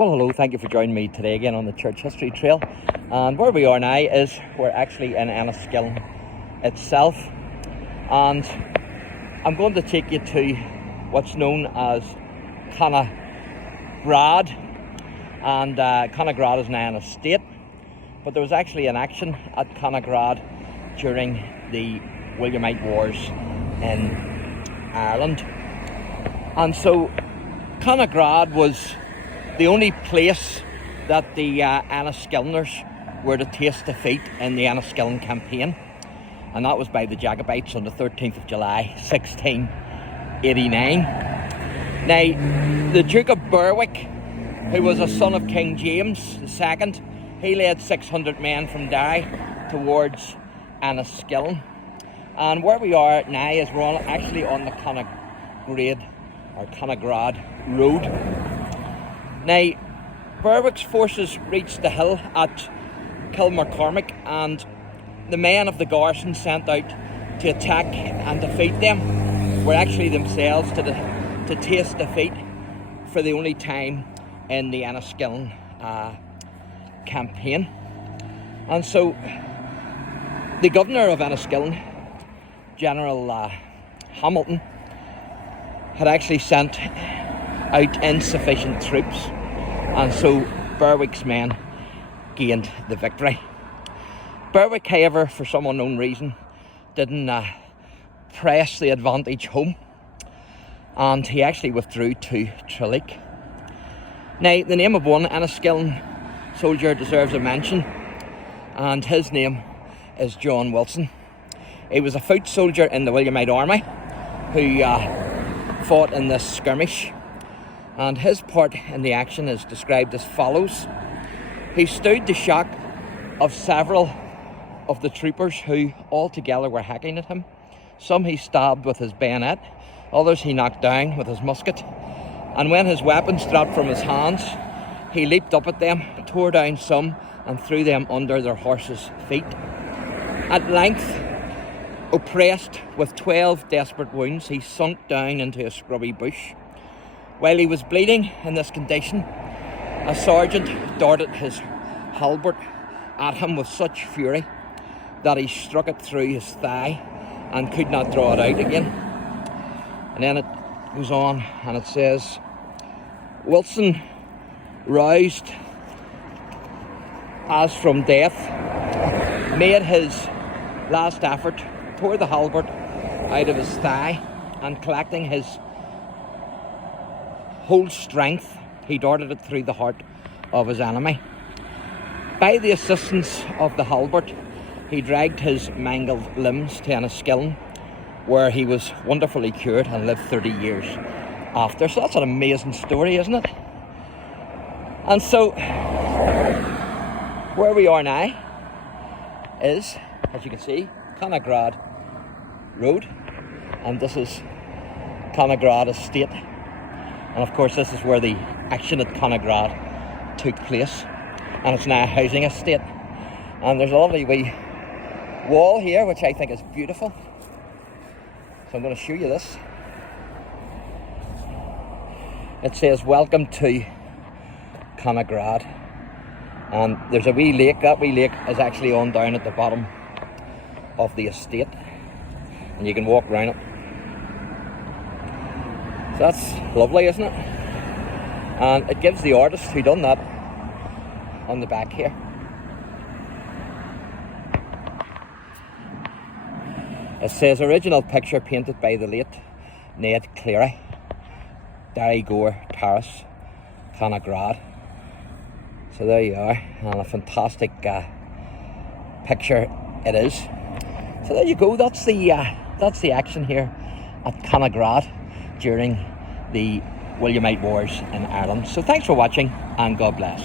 Well, hello, thank you for joining me today again on the Church History Trail. And where we are now is we're actually in Enniskillen itself. And I'm going to take you to what's known as CORNAGRAD. And CORNAGRAD is now an estate. But there was actually an action at CORNAGRAD during the Williamite Wars in Ireland. And so CORNAGRAD was the only place that the Enniskilleners were to taste defeat in the Enniskillen campaign, and that was by the Jacobites on the 13th of July 1689. Now, the Duke of Berwick, who was a son of King James II, he led 600 men from Derry towards Enniskillen. And where we are now is we're actually on the CORNAGRAD road. Now, Berwick's forces reached the hill at Kilmaccormick, and the men of the garrison sent out to attack and defeat them were actually themselves to taste defeat for the only time in the Enniskillen campaign. And so the governor of Enniskillen, General Hamilton, had actually sent out insufficient troops, and so Berwick's men gained the victory. Berwick, however, for some unknown reason, didn't press the advantage home, and he actually withdrew to Tralee. Now, the name of one Enniskillen soldier deserves a mention, and his name is John Wilson. He was a foot soldier in the Williamite army who fought in this skirmish, and his part in the action is described as follows. He stood the shock of several of the troopers who altogether were hacking at him. Some he stabbed with his bayonet, others he knocked down with his musket, and when his weapons dropped from his hands, he leaped up at them, tore down some, and threw them under their horses' feet. At length, oppressed with 12 desperate wounds, he sunk down into a scrubby bush. While he was bleeding in this condition, a sergeant darted his halberd at him with such fury that he struck it through his thigh and could not draw it out again. And then it goes on and it says, Wilson, roused as from death, made his last effort, tore the halberd out of his thigh, and collecting his whole strength, he darted it through the heart of his enemy. By the assistance of the halberd, he dragged his mangled limbs to Enniskillen, where he was wonderfully cured and lived 30 years after. So that's an amazing story, isn't it? And so, where we are now is, as you can see, CORNAGRAD Road, and this is CORNAGRAD Estate. And of course, this is where the action at CORNAGRAD took place, and it's now a housing estate. And there's a lovely wee wall here, which I think is beautiful. So I'm going to show you this. It says, "Welcome to CORNAGRAD." And there's a wee lake. That wee lake is actually on down at the bottom of the estate, and you can walk around it. So that's lovely, isn't it? And it gives the artist who done that on the back here. It says, original picture painted by the late Ned Cleary, Derry Gore Terrace, CORNAGRAD. So there you are, and a fantastic picture it is. So there you go. That's the action here at CORNAGRAD during the Williamite Wars in Ireland. So thanks for watching, and God bless.